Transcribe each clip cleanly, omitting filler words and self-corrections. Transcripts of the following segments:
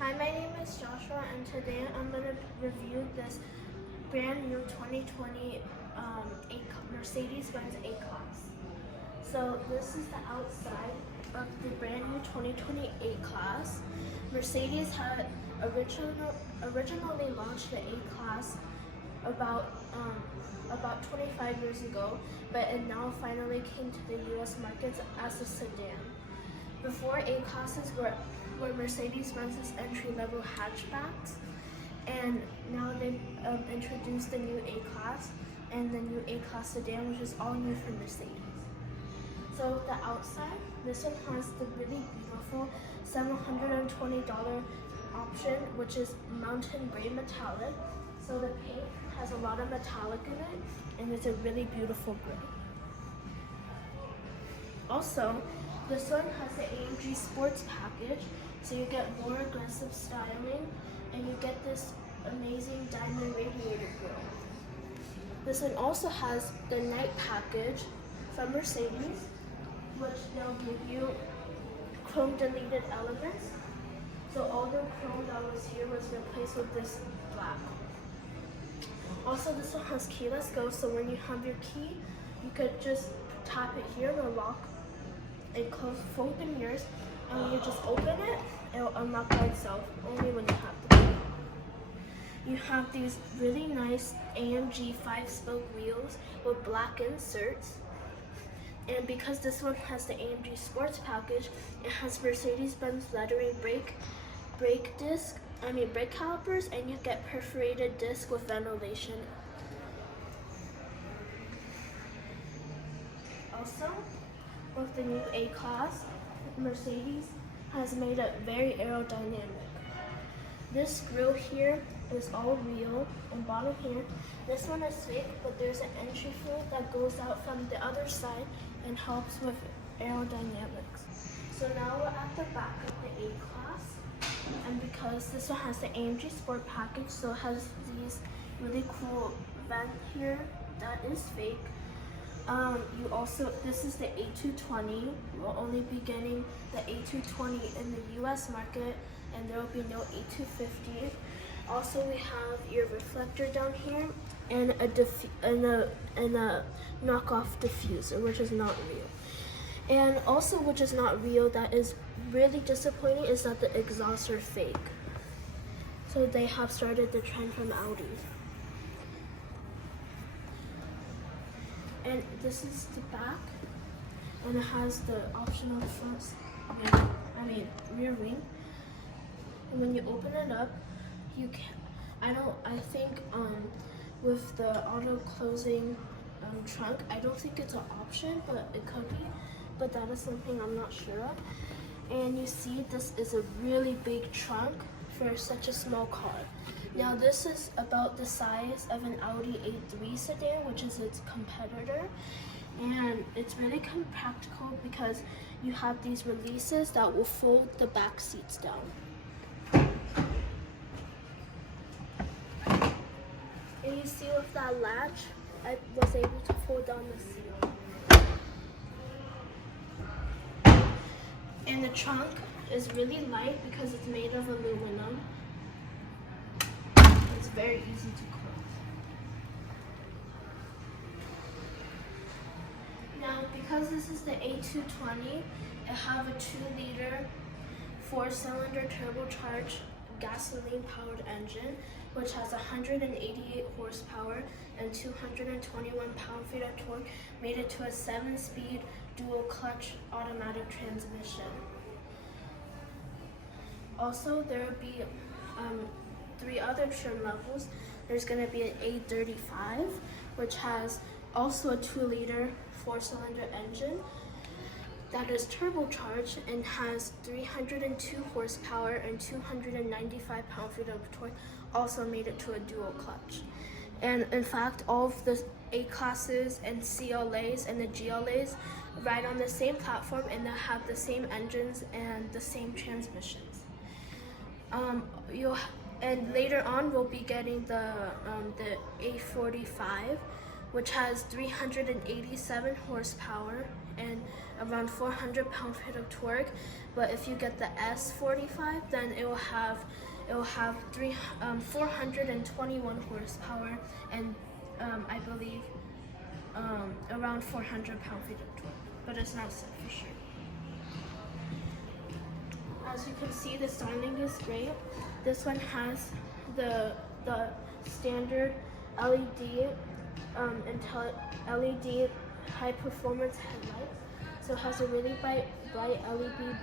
Hi, my name is Joshua, and today I'm going to review this brand new 2020 Mercedes-Benz A-Class. So this is the outside of the brand new 2020 A-Class. Mercedes had originally launched the A-Class about 25 years ago, but it now finally came to the U.S. markets as a sedan. Before A-Classes were Mercedes-Benz's entry-level hatchbacks, and now they've introduced the new A-Class and the new A-Class sedan, which is all new for Mercedes. So the outside, this one has the really beautiful $720 option, which is mountain gray metallic. So the paint has a lot of metallic in it, and it's a really beautiful gray. Also, this one has the AMG Sports package, so you get more aggressive styling, and you get this amazing diamond radiator grille. This one also has the night package from Mercedes, which they'll give you chrome deleted elements. So all the chrome that was here was replaced with this black. Also, this one has keyless go, so when you have your key, you could just tap it here and lock and close, fold the mirrors, and when you just open it, it'll unlock by itself, only when you have the key. You have these really nice AMG 5-spoke wheels with black inserts. And because this one has the AMG Sports package, it has Mercedes-Benz lettering brake calipers, and you get perforated disc with ventilation. Also, with the new A-Class, Mercedes has made it very aerodynamic. This grille here is all real, and bottom here, this one is fake, but there's an entry flue that goes out from the other side and helps with aerodynamics. So now we're at the back of the A-Class, and because this one has the AMG Sport package, so it has these really cool vent here that is fake. This is the A220. We'll only be getting the A220 in the US market, and there will be no A250. Also, we have your reflector down here and a knockoff diffuser, which is not real. And also, which is not real, that is really disappointing, is that the exhausts are fake. So they have started the trend from Audi. And this is the back, and it has the optional rear wing. And when you open it up, you can. I think with the auto closing trunk, I don't think it's an option, but it could be. But that is something I'm not sure of. And you see, this is a really big trunk for such a small car. Now this is about the size of an Audi A3 sedan, which is its competitor, and it's really practical because you have these releases that will fold the back seats down. And you see with that latch, I was able to fold down the seat. And the trunk is really light because it's made of aluminum. It's very easy to close. Now, because this is the A220, it have a 2-liter 4-cylinder turbocharged gasoline-powered engine, which has 188 horsepower and 221 pound-feet of torque, made it to a 7-speed dual-clutch automatic transmission. Also, there will be 3 other trim levels. There's going to be an A35, which has also a 2-liter 4-cylinder engine that is turbocharged and has 302 horsepower and 295 pound-feet of torque, also made it to a dual clutch. And in fact, all of the A-Classes and CLAs and the GLAs ride on the same platform, and they have the same engines and the same transmissions. And later on, we'll be getting the A45, which has 387 horsepower and around 400 pound-feet of torque. But if you get the S45, then it will have 421 horsepower and I believe around 400 pound-feet of torque, but it's not set for sure. As you can see, the styling is great. This one has the standard LED LED high performance headlights. So it has a really bright LED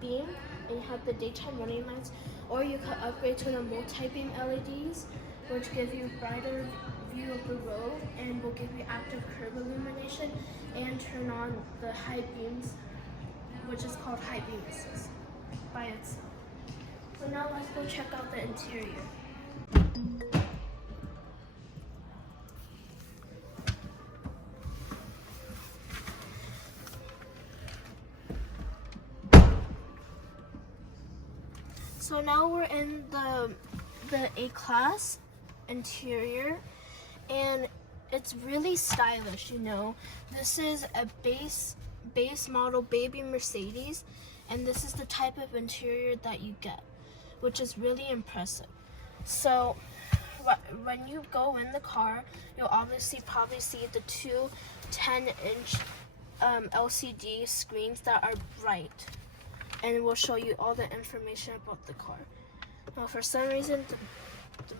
beam, and you have the daytime running lights. Or you could upgrade to the multi-beam LEDs, which give you brighter view of the road and will give you active curb illumination and turn on the high beams, which is called high beam assist by itself. So now let's go check out the interior. So now we're in the A-Class interior, and it's really stylish, you know. This is a base model baby Mercedes, and this is the type of interior that you get, which is really impressive. So when you go in the car, you'll obviously probably see the two 10-inch LCD screens that are bright, and it will show you all the information about the car. Now, for some reason, the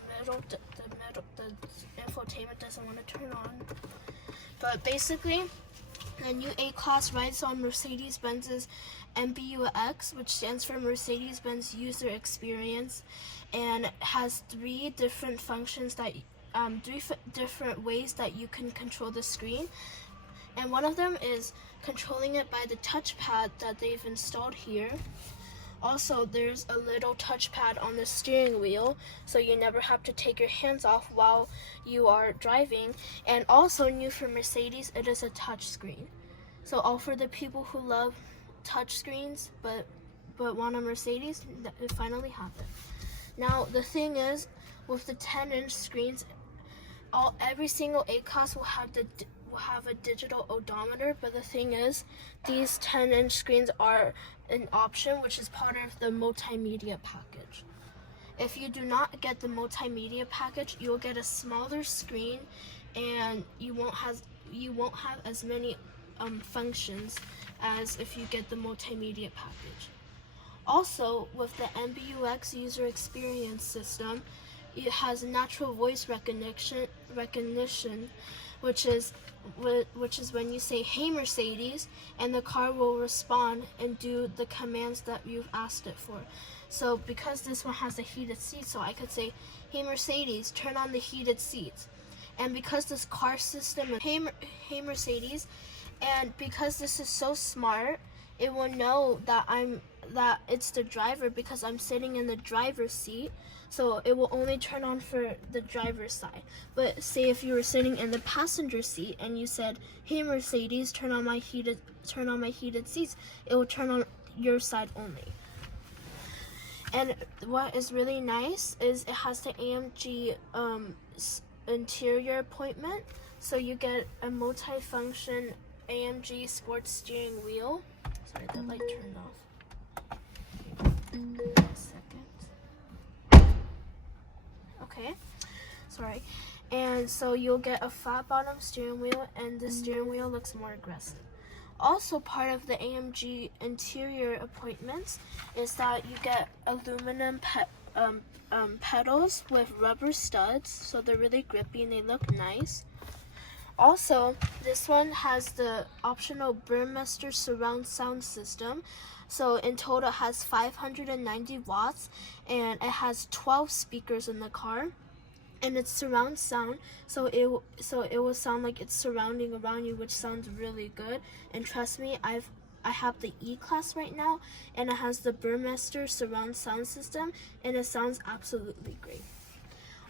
infotainment doesn't want to turn on. But basically, the new A-Class rides on Mercedes-Benz's MBUX, which stands for Mercedes-Benz User Experience, and has three different functions that, different ways that you can control the screen. And one of them is controlling it by the touchpad that they've installed here. Also, there's a little touchpad on the steering wheel, so you never have to take your hands off while you are driving. And also new for Mercedes, it is a touch screen. So all for the people who love touch screens but want a Mercedes, they finally have it. Now the thing is, with the 10-inch screens, every single A-Class will have a digital odometer, but the thing is, these 10-inch screens are an option, which is part of the multimedia package. If you do not get the multimedia package, you will get a smaller screen, and you won't have as many functions as if you get the multimedia package. Also, with the MBUX user experience system, it has natural voice recognition, which is when you say, "Hey Mercedes," and the car will respond and do the commands that you've asked it for. So because this one has a heated seat, so I could say, "Hey Mercedes, turn on the heated seats." And because this car system is, "Hey Mercedes," and because this is so smart, it will know that it's the driver because I'm sitting in the driver's seat. So it will only turn on for the driver's side. But say if you were sitting in the passenger seat and you said, "Hey Mercedes, turn on my heated seats," it will turn on your side only. And what is really nice is it has the AMG interior appointment, so you get a multi-function AMG sports steering wheel. Sorry, the light turned off. Okay, sorry. And so you'll get a flat bottom steering wheel, and the steering wheel looks more aggressive. Also, part of the AMG interior appointments is that you get aluminum pedals with rubber studs, so they're really grippy and they look nice. Also, this one has the optional Burmester surround sound system. So in total it has 590 watts, and it has 12 speakers in the car, and it's surround sound, so it will sound like it's surrounding around you, which sounds really good. And trust me, I have the E-Class right now, and it has the Burmester surround sound system, and it sounds absolutely great.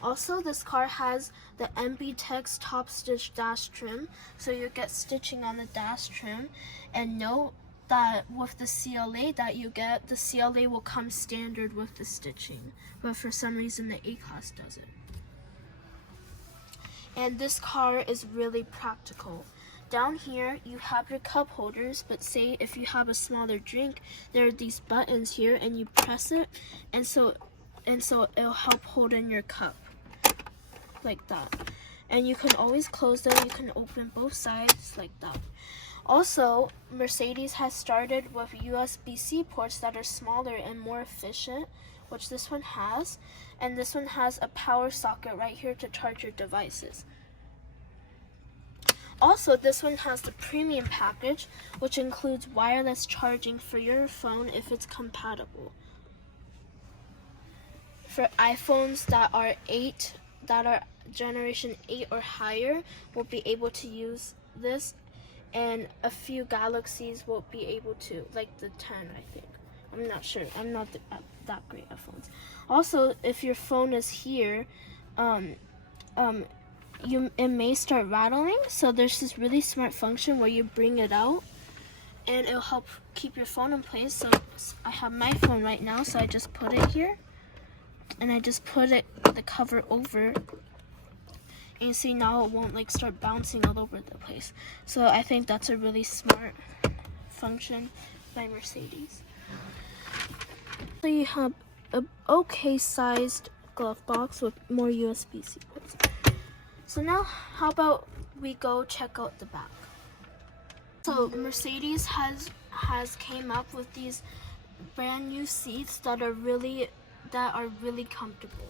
Also, this car has the MB Tex top stitch dash trim, so you get stitching on the dash trim. And note that with the CLA that you get, the CLA will come standard with the stitching, but for some reason the A-Class doesn't. And this car is really practical. Down here, you have your cup holders, but say if you have a smaller drink, there are these buttons here, and you press it, and so it'll help hold in your cup, like that. And you can always close them. You can open both sides like that. Also, Mercedes has started with USB-C ports that are smaller and more efficient, which this one has. And this one has a power socket right here to charge your devices. Also, this one has the premium package, which includes wireless charging for your phone if it's compatible. For iPhones that are generation 8 or higher, will be able to use this, and a few Galaxies will be able to, like the 10, I think. I'm not sure. I'm not that great at phones. Also, if your phone is here, it may start rattling. So there's this really smart function where you bring it out, and it'll help keep your phone in place. So I have my phone right now, so I just put it here, and I just put the cover over. And you see now it won't like start bouncing all over the place. So I think that's a really smart function by Mercedes. So you have an okay sized glove box with more USB-C ports. So now how about we go check out the back. So Mercedes has came up with these brand new seats that are really comfortable.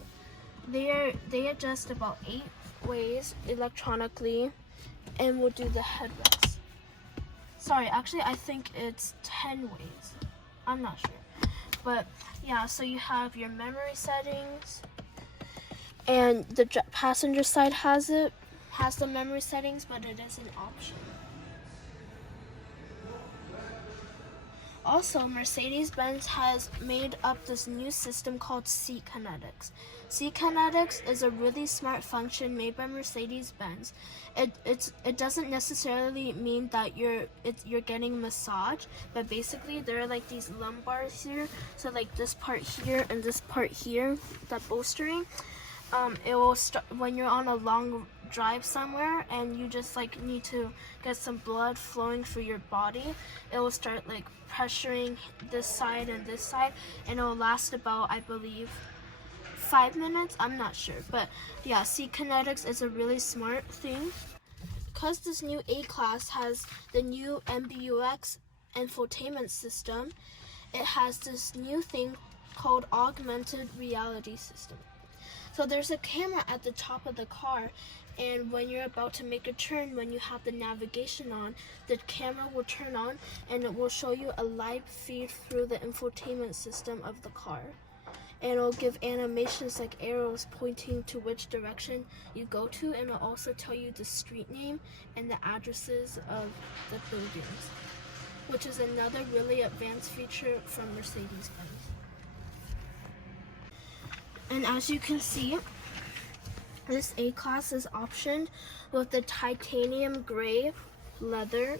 They adjust about 8 ways electronically, and will do the headrest. Sorry, actually I think it's 10 ways. I'm not sure. But yeah, so you have your memory settings, and the passenger side has the memory settings, but it is an option. Also, Mercedes-Benz has made up this new system called Seat Kinetics. Seat Kinetics is a really smart function made by Mercedes-Benz. It doesn't necessarily mean that you're getting a massage, but basically there are like these lumbars here. So like this part here and this part here, that bolstering. It will start when you're on a long drive somewhere and you just like need to get some blood flowing through your body. It will start like pressuring this side, and it will last about, I believe, 5 minutes. I'm not sure, but yeah, Seat Kinetics is a really smart thing. Because this new A-Class has the new MBUX infotainment system, it has this new thing called augmented reality system. So there's a camera at the top of the car, and when you're about to make a turn, when you have the navigation on, the camera will turn on and it will show you a live feed through the infotainment system of the car. And it'll give animations like arrows pointing to which direction you go to, and it'll also tell you the street name and the addresses of the buildings, which is another really advanced feature from Mercedes-Benz. And as you can see, this A-Class is optioned with the titanium gray leather.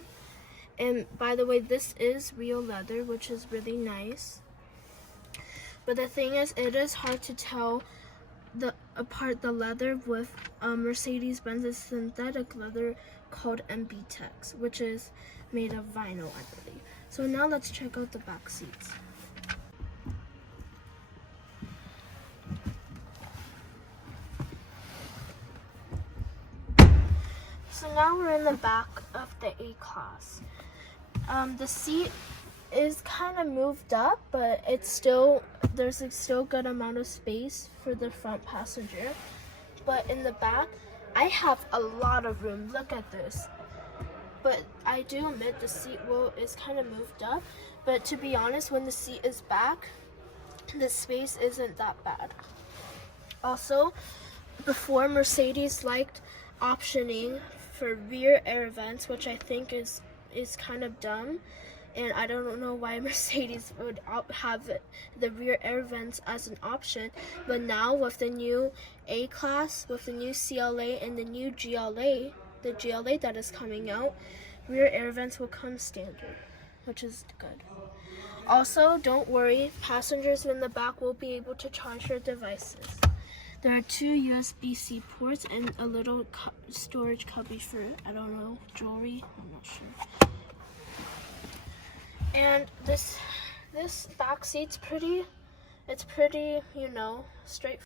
And by the way, this is real leather, which is really nice. But the thing is, it is hard to tell apart the leather with Mercedes-Benz's synthetic leather called MBTEX, which is made of vinyl, I believe. So now let's check out the back seats. So now we're in the back of the A-Class. The seat is kind of moved up, but there's a still good amount of space for the front passenger. But in the back, I have a lot of room. Look at this. But I do admit the seat is kind of moved up. But to be honest, when the seat is back, the space isn't that bad. Also, before, Mercedes liked optioning for rear air vents, which I think is kind of dumb, and I don't know why Mercedes would have the rear air vents as an option. But now with the new A-Class, with the new CLA and the new GLA, the GLA that is coming out, rear air vents will come standard, which is good. Also, don't worry, passengers in the back will be able to charge their devices. There are 2 USB-C ports and a little storage cubby for, I don't know, jewelry. I'm not sure. And this back seat's pretty. It's pretty, you know, straight.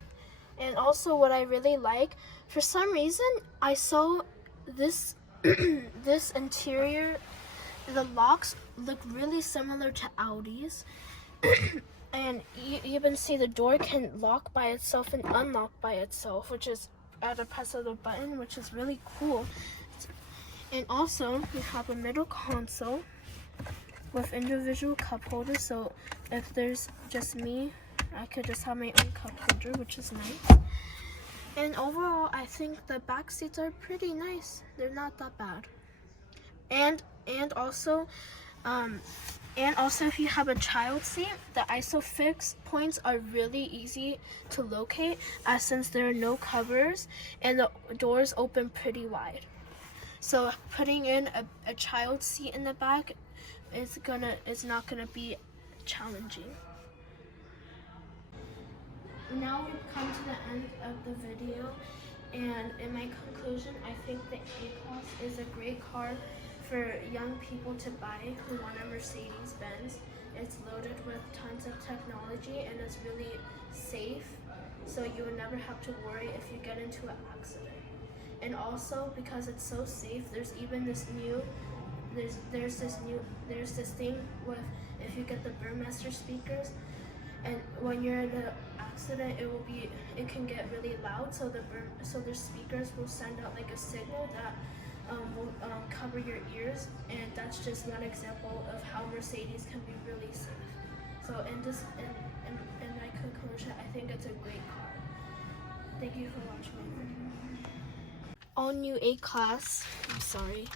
And also what I really like, for some reason, I saw this this interior, the locks look really similar to Audi's. And you even see the door can lock by itself and unlock by itself, which is at a press of the button, which is really cool. And also, we have a middle console with individual cup holders, so if there's just me, I could just have my own cup holder, which is nice. And overall, I think the back seats are pretty nice. They're not that bad. And also, if you have a child seat, the ISOFIX points are really easy to locate, since there are no covers and the doors open pretty wide. So putting in a child seat in the back is not gonna be challenging. Now we've come to the end of the video, and in my conclusion, I think the A-Class is a great car for young people to buy who want a Mercedes-Benz. It's loaded with tons of technology and it's really safe, so you would never have to worry if you get into an accident. And also, because it's so safe, there's even this new, there's this thing with, if you get the Burmester speakers, and when you're in an accident, it can get really loud, so the speakers will send out like a signal that will cover your ears, and that's just one example of how Mercedes can be really safe. So in my conclusion, I think it's a great car. Thank you for watching my video. All new A-Class. I'm sorry.